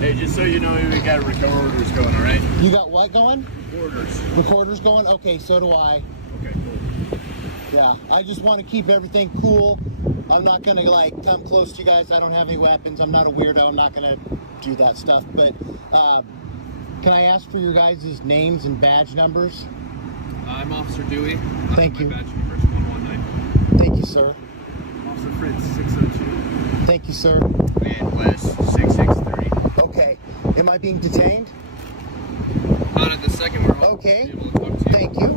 Hey, just so you know, we got recorders going, all right? You got what going? Recorders. Recorders going? Okay, so do I. Okay, cool. Yeah, I just want to keep everything cool. I'm not going to, like, come close to you guys. I don't have any weapons. I'm not a weirdo. I'm not going to do that stuff. But can I ask for your guys' names and badge numbers? I'm Officer Dewey. Thank you. My badge number is 119. Thank you, sir. Officer Fritz, 602. Thank you, sir. And Wes, 663. Okay. Am I being detained? Not at the second, we're hoping Okay. to be able to talk to you. Thank you.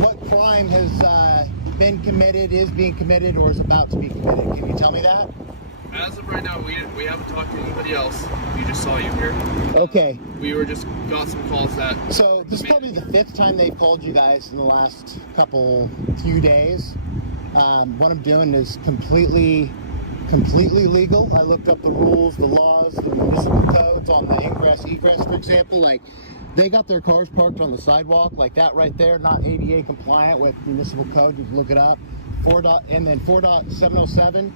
What crime has been committed, is being committed, or is about to be committed? Can you tell me that? As of right now, we haven't talked to anybody else. We just saw you here. Okay. We just got some calls that... So this is probably the 5th time they've called you guys in the last few days. What I'm doing is completely legal. I looked up the rules, the laws, the municipal codes on the ingress, egress, for example. Like, they got their cars parked on the sidewalk, like that right there, not ADA compliant with municipal code. You can look it up. 4.707,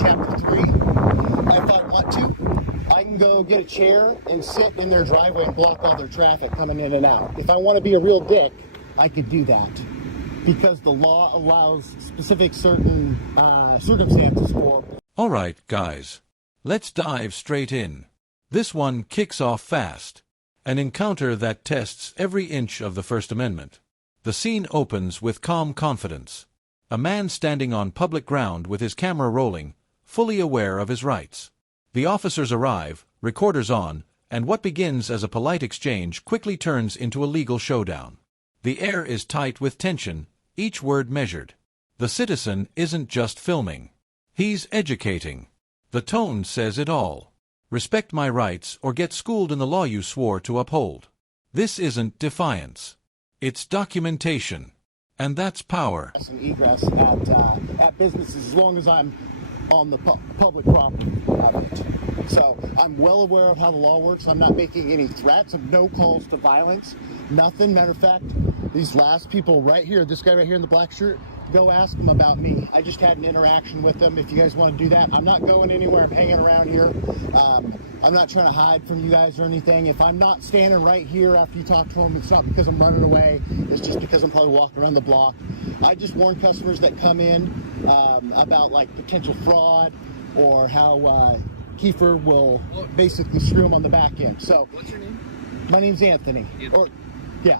chapter 3. If I want to, I can go get a chair and sit in their driveway and block all their traffic coming in and out. If I want to be a real dick, I could do that, because the law allows specific certain circumstances for... All right, guys. Let's dive straight in. This one kicks off fast. An encounter that tests every inch of the First Amendment. The scene opens with calm confidence. A man standing on public ground with his camera rolling, fully aware of his rights. The officers arrive, recorders on, and what begins as a polite exchange quickly turns into a legal showdown. The air is tight with tension, each word measured. The citizen isn't just filming. He's educating. The tone says it all. Respect my rights or get schooled in the law you swore to uphold. This isn't defiance. It's documentation. And that's power. And egress at businesses, as long as I'm on the public property of it. So I'm well aware of how the law works. I'm not making any threats, of no calls to violence, nothing. Matter of fact, these last people right here, this guy right here in the black shirt, go ask him about me. I just had an interaction with them. If you guys want to do that, I'm not going anywhere. I'm hanging around here. I'm not trying to hide from you guys or anything. If I'm not standing right here after you talk to them, it's not because I'm running away. It's just because I'm probably walking around the block. I just warn customers that come in about, like, potential fraud, or how Kiefer will basically screw them on the back end. So, What's your name? my name's Anthony. Or, yeah.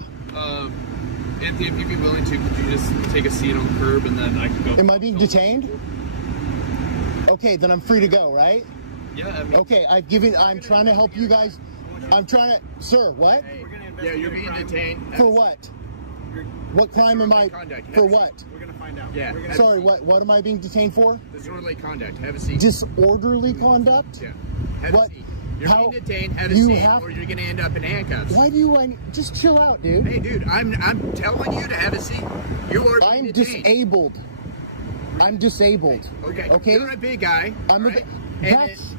Anthony, if you'd be willing to, could you just take a seat on the curb and then I can go... Am I being detained? Okay, then I'm free to go, right? Yeah, I mean... Okay, I'm trying to help you guys. I'm trying to... Sir, what? Yeah, you're being detained. For what? What crime am I... Conduct. For what? We're going to find out. Yeah. Sorry, what am I being detained for? Disorderly conduct. Have a seat. Disorderly conduct? Yeah. Have What? a seat. You're How- being detained. Have a you seat, have- or you're going to end up in handcuffs. Why do you... just chill out, dude. Hey, dude, I'm telling you to have a seat. You are being I'm detained. disabled. I'm disabled. Okay. Okay? You're a big guy. I'm a right? big... And That's...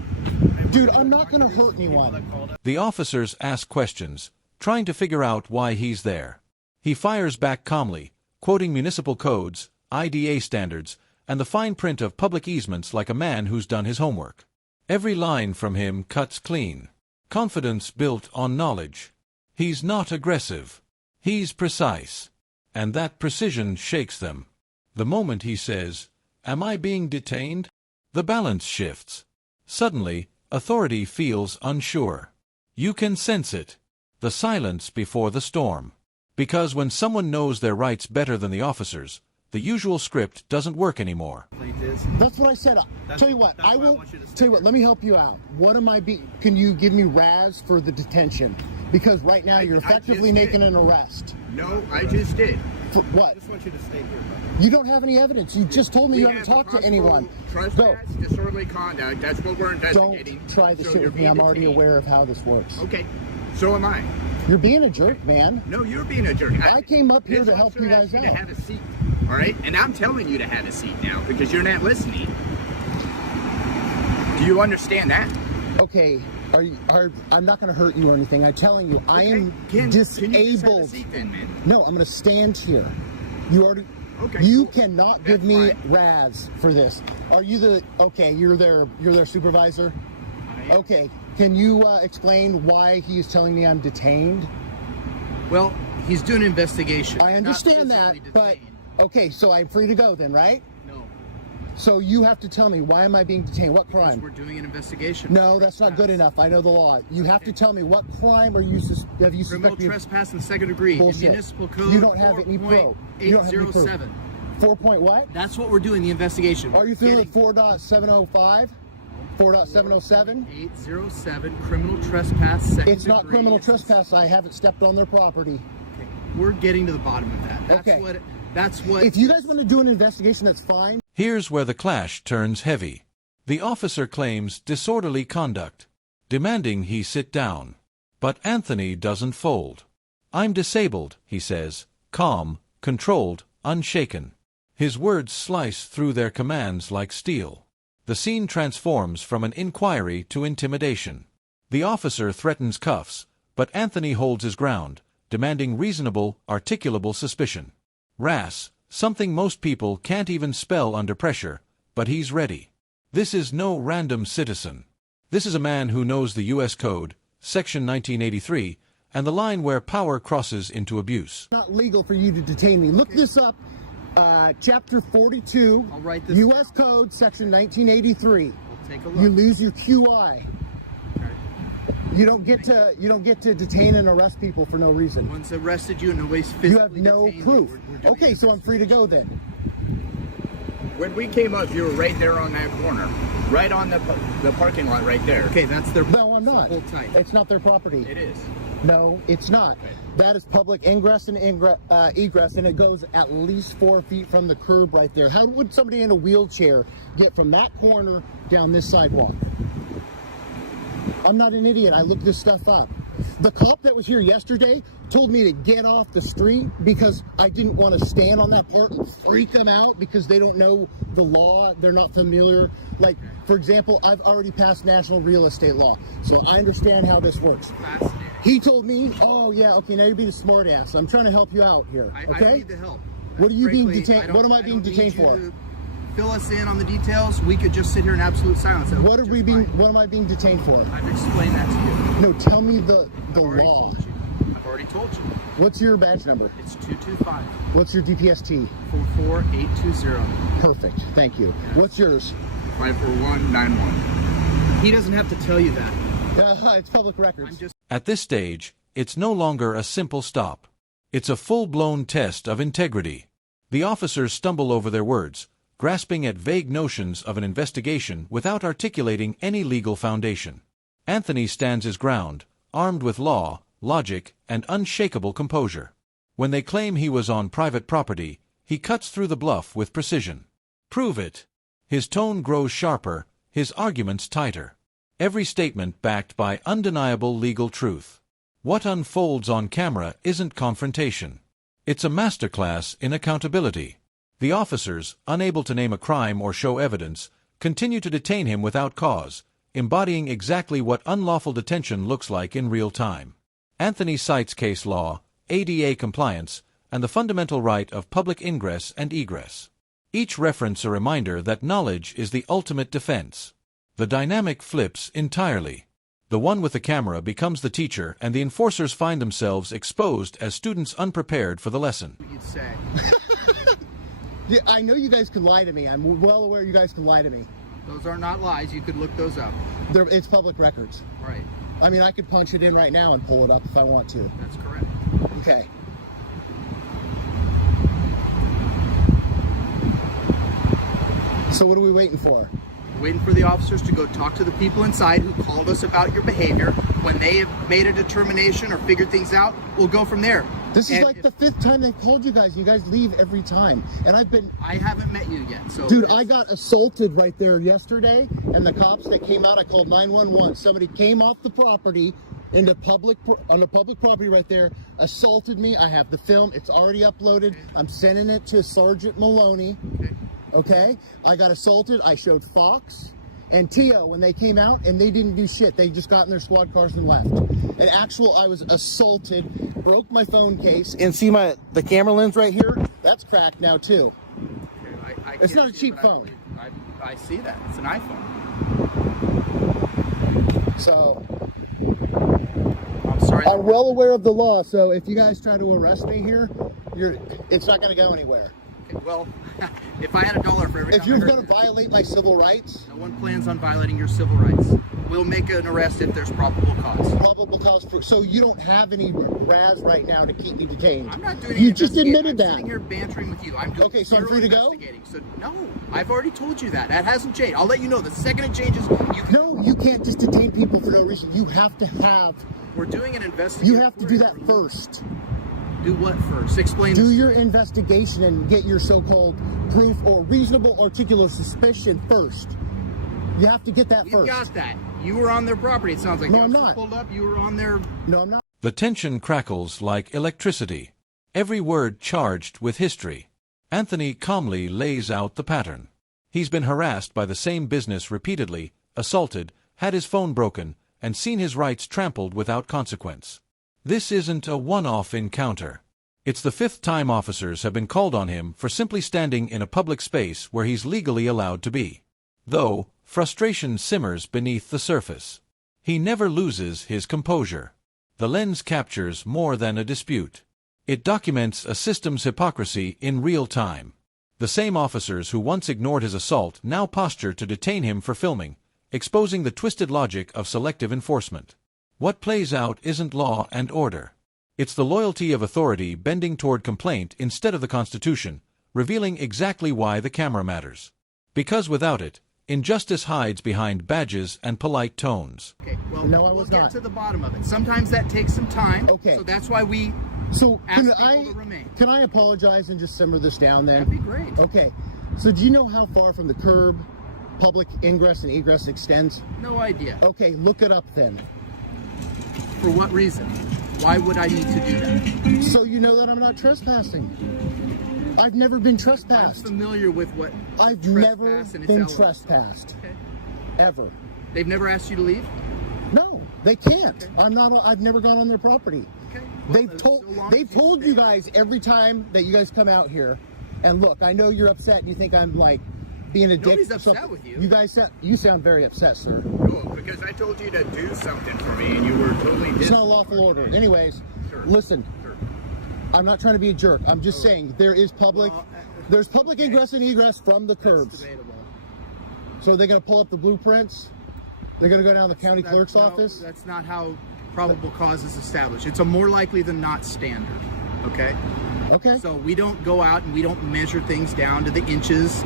Dude, I'm not going to hurt anyone. The officers ask questions, trying to figure out why he's there. He fires back calmly, quoting municipal codes, IDA standards, and the fine print of public easements like a man who's done his homework. Every line from him cuts clean. Confidence built on knowledge. He's not aggressive. He's precise. And that precision shakes them. The moment he says, "Am I being detained?" the balance shifts. Suddenly, authority feels unsure. You can sense it. The silence before the storm. Because when someone knows their rights better than the officers, the usual script doesn't work anymore. That's what I said. Tell you what, I will tell you what, let me help you out. What am I can you give me RAS for the detention? Because right now you're effectively making an arrest. No, I just did. For what? I just want you to stay here. You don't have any evidence. You just told me you haven't talked to anyone. Trespass, disorderly conduct. That's what we're investigating. Don't try this So shit you're with me. being I'm already detained. aware of how this works. Okay, so am I. You're being a jerk, man. No, you're being a jerk. I came up here This to help officer you asked guys you out. to have a seat, all right? And I'm telling you to have a seat now because you're not listening. Do you understand that? Okay, I'm not going to hurt you or anything. I'm telling you, I am Can you just have a disabled. seat then, man? No, I'm going to stand here. You already... Okay, you cool. cannot That's give me fine. RAS for this. Are you the... Okay, you're their supervisor? Okay, can you explain why he is telling me I'm detained? Well, he's doing an investigation. I understand Not that, physically but detained. okay, so I'm free to go then, right? No. So you have to tell me, why am I being detained? What Because crime? we're doing an investigation. No, that's not good enough. I know the law. You have to tell me, what crime are you have you Criminal suspect me of? trespass in the second degree. Bullshit. In municipal code. You don't have any proof. You don't have any proof. 4.807. 4 point what? That's what we're doing. The investigation. Are you feeling 4.705? 4.707? 807 criminal trespass. Second It's not degree. criminal trespass. I haven't stepped on their property. Okay. We're getting to the bottom of that. That's Okay. That's what. If you guys want to do an investigation, that's fine. Here's where the clash turns heavy. The officer claims disorderly conduct, demanding he sit down. But Anthony doesn't fold. I'm disabled, he says, calm, controlled, unshaken. His words slice through their commands like steel. The scene transforms from an inquiry to intimidation. The officer threatens cuffs, but Anthony holds his ground, demanding reasonable, articulable suspicion. RAS, something most people can't even spell under pressure, but he's ready. This is no random citizen. This is a man who knows the U.S. Code, Section 1983, and the line where power crosses into abuse. It's not legal for you to detain me. Look this up. Chapter 42, I'll write this U.S. down. Code, Section 1983. We'll take a look. You lose your QI. Okay. You don't get to detain and arrest people for no reason. Once arrested you and nobody's physically You have no detained you, proof. we're doing Okay, an so I'm free to go then. When we came up, you were right there on that corner, right on the parking lot right there. Okay, that's their. No, I'm not. Hold tight. It's not their property. It is. No, it's not. Okay. That is public ingress and egress, and it goes at least 4 feet from the curb right there. How would somebody in a wheelchair get from that corner down this sidewalk? I'm not an idiot. I looked this stuff up. The cop that was here yesterday told me to get off the street because I didn't want to stand on that part and freak them out because they don't know the law. They're not familiar. Like, for example, I've already passed national real estate law, so I understand how this works. Fascinating. He told me, oh yeah, okay, now you're being a smart ass. I'm trying to help you out here, I okay? need the help. What are you being Frankly, detained? What am I being detained need you for? to fill us in on the details. We could just sit here in absolute silence. That What would are be we just being? fine. What am I being detained for? I've explained that to you. No, tell me the I've already law. told you. I've already told you. What's your badge number? It's 225 What's your DPST? 44820. Perfect, thank you. What's yours? 54191. He doesn't have to tell you that. It's public records. I'm just. At this stage, it's no longer a simple stop. It's a full-blown test of integrity. The officers stumble over their words, grasping at vague notions of an investigation without articulating any legal foundation. Anthony stands his ground, armed with law, logic, and unshakable composure. When they claim he was on private property, he cuts through the bluff with precision. Prove it. His tone grows sharper, his arguments tighter. Every statement backed by undeniable legal truth. What unfolds on camera isn't confrontation. It's a masterclass in accountability. The officers, unable to name a crime or show evidence, continue to detain him without cause, embodying exactly what unlawful detention looks like in real time. Anthony cites case law, ADA compliance, and the fundamental right of public ingress and egress. Each reference a reminder that knowledge is the ultimate defense. The dynamic flips entirely. The one with the camera becomes the teacher, and the enforcers find themselves exposed as students unprepared for the lesson. You'd say. Yeah, I know you guys can lie to me. I'm well aware you guys can lie to me. Those are not lies. You could look those up. It's public records. Right. I mean, I could punch it in right now and pull it up if I want to. That's correct. Okay. So what are we waiting for? Waiting for the officers to go talk to the people inside who called us about your behavior. When they have made a determination or figured things out, we'll go from there. This is And like the 5th time they've called you guys. You guys leave every time. And I've been... I haven't met you yet, so... Dude, I got assaulted right there yesterday, and the cops that came out, I called 911. Somebody came off the property on the public property right there, assaulted me. I have the film. It's already uploaded. I'm sending it to Sergeant Maloney. Okay? I got assaulted. I showed Fox and Tio when they came out, and they didn't do shit. They just got in their squad cars and left. And I was assaulted, broke my phone case, and see the camera lens right here? That's cracked now too. I It's can't not a see, cheap but phone. I see that. It's an iPhone. So I'm sorry. I'm well aware of the law. So if you guys try to arrest me here, it's not going to go anywhere. Okay, well, if I had $1 for every If time you're I heard going to violate my civil rights, no one plans on violating your civil rights. We'll make an arrest if there's probable cause. probable cause for, so you don't have any RAS right now to keep me detained. I'm not doing any You just investigating. admitted I'm that. sitting here bantering with you. I'm doing Okay, so I'm zero free to go? investigating. So no, I've already told you that. That hasn't changed. I'll let you know the second it changes. You can, No, you can't just detain people for no reason. You have to have, we're doing an investigation. you have to do that first. Do what first? Explain. Do this. your investigation and get your so-called proof or reasonable articulable suspicion first. You have to get that We've first. got that. You were on their property. It sounds like. No, The I'm officer not. Pulled up. You were on their. No, I'm not. The tension crackles like electricity, every word charged with history. Anthony calmly lays out the pattern. He's been harassed by the same business repeatedly, assaulted, had his phone broken, and seen his rights trampled without consequence. This isn't a one-off encounter. It's the 5th time officers have been called on him for simply standing in a public space where he's legally allowed to be. Though, frustration simmers beneath the surface. He never loses his composure. The lens captures more than a dispute. It documents a system's hypocrisy in real time. The same officers who once ignored his assault now posture to detain him for filming, exposing the twisted logic of selective enforcement. What plays out isn't law and order. It's the loyalty of authority bending toward complaint instead of the Constitution, revealing exactly why the camera matters. Because without it, injustice hides behind badges and polite tones. Okay. Well, No, I we'll was get not. to the bottom of it. Sometimes that takes some time. Okay. So that's why we So ask people to remain. can I apologize and just simmer this down then? That'd be great. Okay. So do you know how far from the curb public ingress and egress extends? No idea. Okay, look it up then. For what reason? Why would I need to do that? So you know that I'm not trespassing. I've never been I'm trespassed. familiar with what I've trespass never and its been elements. trespassed. Okay. Ever. They've never asked you to leave? No, they can't. Okay. I've never gone on their property. Okay. They've told you guys every time that you guys come out here, and look, I know you're upset and you think I'm like being a dick. Nobody's or upset something. with you. You guys sound very upset, sir. Oh, because I told you to do something for me and you were totally It's not a lawful order. Anyways, Sure. listen, Sure. I'm not trying to be a jerk. I'm just saying there's public ingress and egress from the That's curbs. debatable. So they're going to pull up the blueprints. They're going to go down to the county That- clerk's no, office. That's not how probable cause is established. It's a more likely than not standard. Okay? Okay. So we don't go out and we don't measure things down to the inches.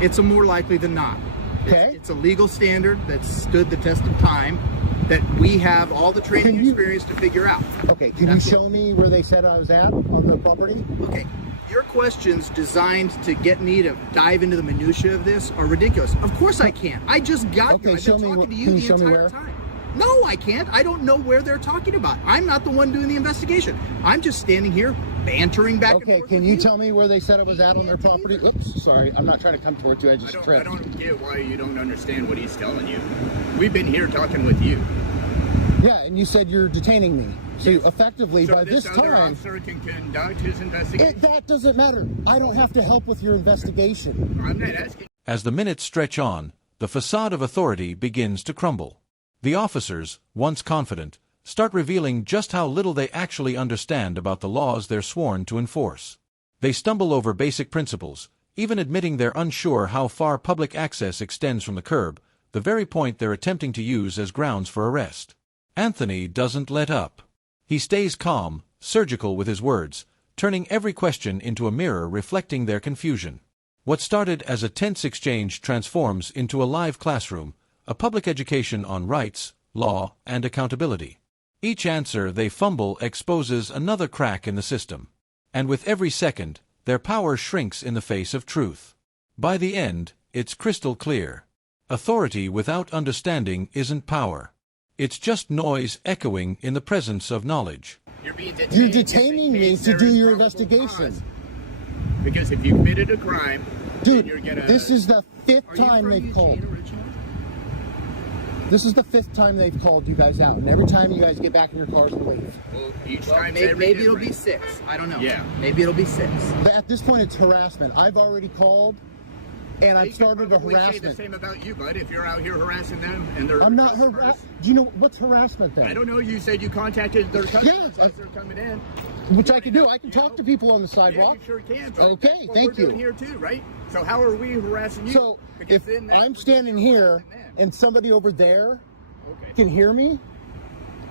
It's a more likely than not. Okay. It's a legal standard that stood the test of time that we have all the training and experience to figure out. Okay. Can you That's show me where they said I was at on the property? Okay, your questions designed to get me to dive into the minutia of this are ridiculous. Of course I can't. I just got Okay, here. I've show been me talking to can you you the show me entire where? time. No, I can't. I don't know where they're talking about. I'm not the one doing the investigation. I'm just standing here bantering back and Okay. forth Can with you tell me where they said I was at on their property? Oops. Sorry. I'm not trying to come towards you. I I just don't, I tripped. don't get why you don't understand what he's telling you. We've been here talking with you. Yeah, and you said you're detaining me. So effectively, So by this this other time, officer can conduct his investigation. that doesn't matter. I don't have to help with your investigation. I'm not asking. As the minutes stretch on, the facade of authority begins to crumble. The officers, once confident, start revealing just how little they actually understand about the laws they're sworn to enforce. They stumble over basic principles, even admitting they're unsure how far public access extends from the curb, the very point they're attempting to use as grounds for arrest. Anthony doesn't let up. He stays calm, surgical with his words, turning every question into a mirror reflecting their confusion. What started as a tense exchange transforms into a live classroom, a public education on rights, law, and accountability. Each answer they fumble exposes another crack in the system. And with every second, their power shrinks in the face of truth. By the end, it's crystal clear. Authority without understanding isn't power. It's just noise echoing in the presence of knowledge. You're being detained. You're detaining me If to there do is your probable investigation. cause, because if you committed a crime, then Dude, you're gonna. this is the fifth Are you time from they've Eugene called. originally? This is the fifth time they've called you guys out. And every time you guys get back in your cars and leave. Well, each Well, time maybe it'll be 6. I don't know. Yeah. Maybe it'll be 6. But at this point, it's harassment. I've already called and I've They started a could probably say the harassment. same about you, bud. If you're out here harassing them and they're I'm not customers. harassing. Do you know what's harassment then? I don't know. You said you contacted their customers Yeah, as they're coming in. Which I can do. I can talk to people on the Yeah, sidewalk. you sure can. But Okay, that's what thank we're doing you. here too, right? So how are we harassing you? So Because if then that's I'm what standing you're here harassing them. and somebody over there Okay. can hear me,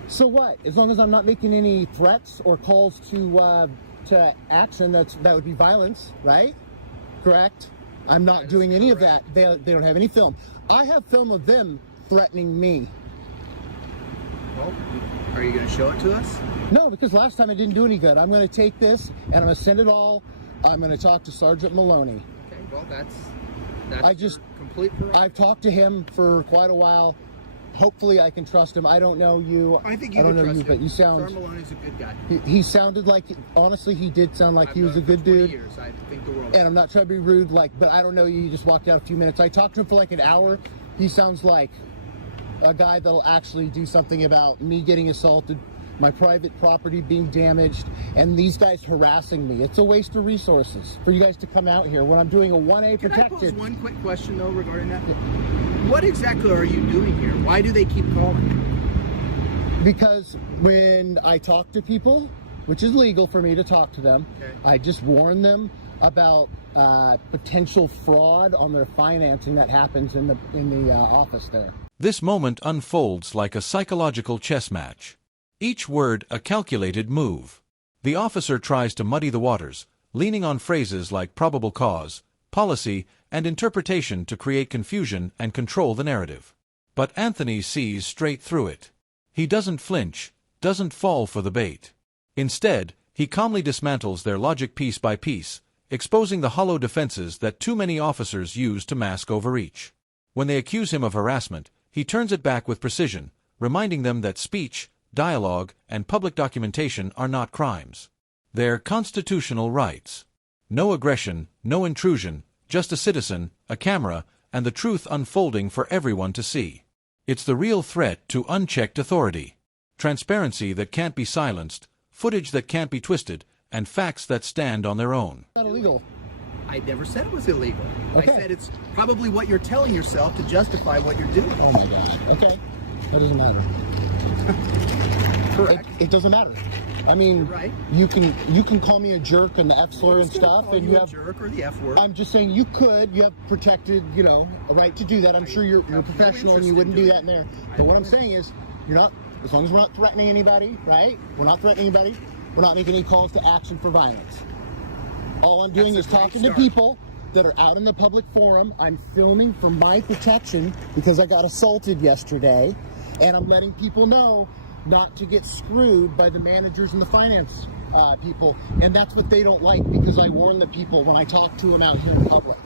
so what? As long as I'm not making any threats or calls to action, that would be violence, right? Correct? I'm not doing any of that. They don't have any film. I have film of them threatening me. Well, are you going to show it to us? No, because last time it didn't do any good. I'm going to take this and I'm going to send it all. I'm going to talk to Sergeant Maloney. Okay, well, that's I just- your complete prerogative. I've talked to him for quite a while. Hopefully I can trust him. I don't know you. I think you I don't can know trust you, but him. you sound... Sergeant Maloney's a good guy. He sounded like, honestly, he did sound like I've he was a known him good for 20 dude. Years. I think the world. And I'm not trying to be rude, but I don't know you. You just walked out a few minutes. I talked to him for like an hour. He sounds like a guy that'll actually do something about me getting assaulted, my private property being damaged, and these guys harassing me. It's a waste of resources for you guys to come out here when I'm doing a 1A Can I pose protected. one quick question though regarding that? What exactly are you doing here? Why do they keep calling? Because when I talk to people, which is legal for me to talk to them, Okay. I just warn them about potential fraud on their financing that happens in the office there. This moment unfolds like a psychological chess match. Each word a calculated move. The officer tries to muddy the waters, leaning on phrases like probable cause, policy, and interpretation to create confusion and control the narrative. But Anthony sees straight through it. He doesn't flinch, doesn't fall for the bait. Instead, he calmly dismantles their logic piece by piece, exposing the hollow defenses that too many officers use to mask overreach. When they accuse him of harassment, he turns it back with precision, reminding them that speech, dialogue, and public documentation are not crimes. They're constitutional rights. No aggression, no intrusion, just a citizen, a camera, and the truth unfolding for everyone to see. It's the real threat to unchecked authority. Transparency that can't be silenced, footage that can't be twisted, and facts that stand on their own. Not illegal. I never said it was illegal. Okay. I said it's probably what you're telling yourself to justify what you're doing. Oh my God. Okay. That doesn't matter. Correct. It doesn't matter. I mean, You're right. you can call me a jerk and the F slur and It's gonna stuff, call and you you a have. jerk or the F word. I'm just saying you have protected, a right to do that. I'm sure you're have no professional and interest you in wouldn't do doing that in there. I But what have I'm no saying is, you're not, as long as we're not threatening anybody, right? We're not threatening anybody. We're not making any calls to action for violence. All I'm doing That's is a great talking to start. people that are out in the public forum. I'm filming for my protection because I got assaulted yesterday, and I'm letting people know not to get screwed by the managers and the finance people. And that's what they don't like, because I warn the people when I talk to them out here in public.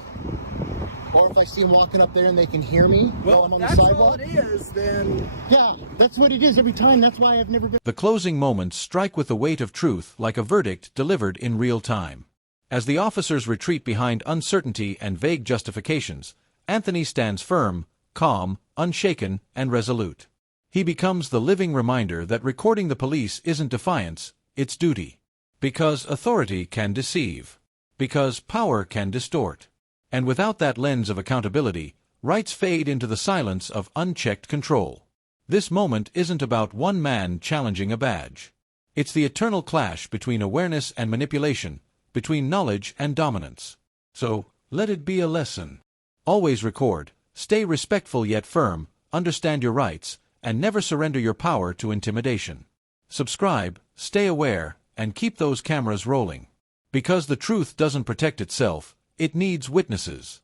Or if I see them walking up there and they can hear me while I'm on the that's sidewalk. all it is, then Yeah, that's what it is every time. That's why I've never been. The closing moments strike with the weight of truth like a verdict delivered in real time. As the officers retreat behind uncertainty and vague justifications, Anthony stands firm, calm, unshaken, and resolute. He becomes the living reminder that recording the police isn't defiance, it's duty. Because authority can deceive. Because power can distort. And without that lens of accountability, rights fade into the silence of unchecked control. This moment isn't about one man challenging a badge. It's the eternal clash between awareness and manipulation, between knowledge and dominance. So, let it be a lesson. Always record, stay respectful yet firm, understand your rights, and never surrender your power to intimidation. Subscribe, stay aware, and keep those cameras rolling. Because the truth doesn't protect itself, it needs witnesses.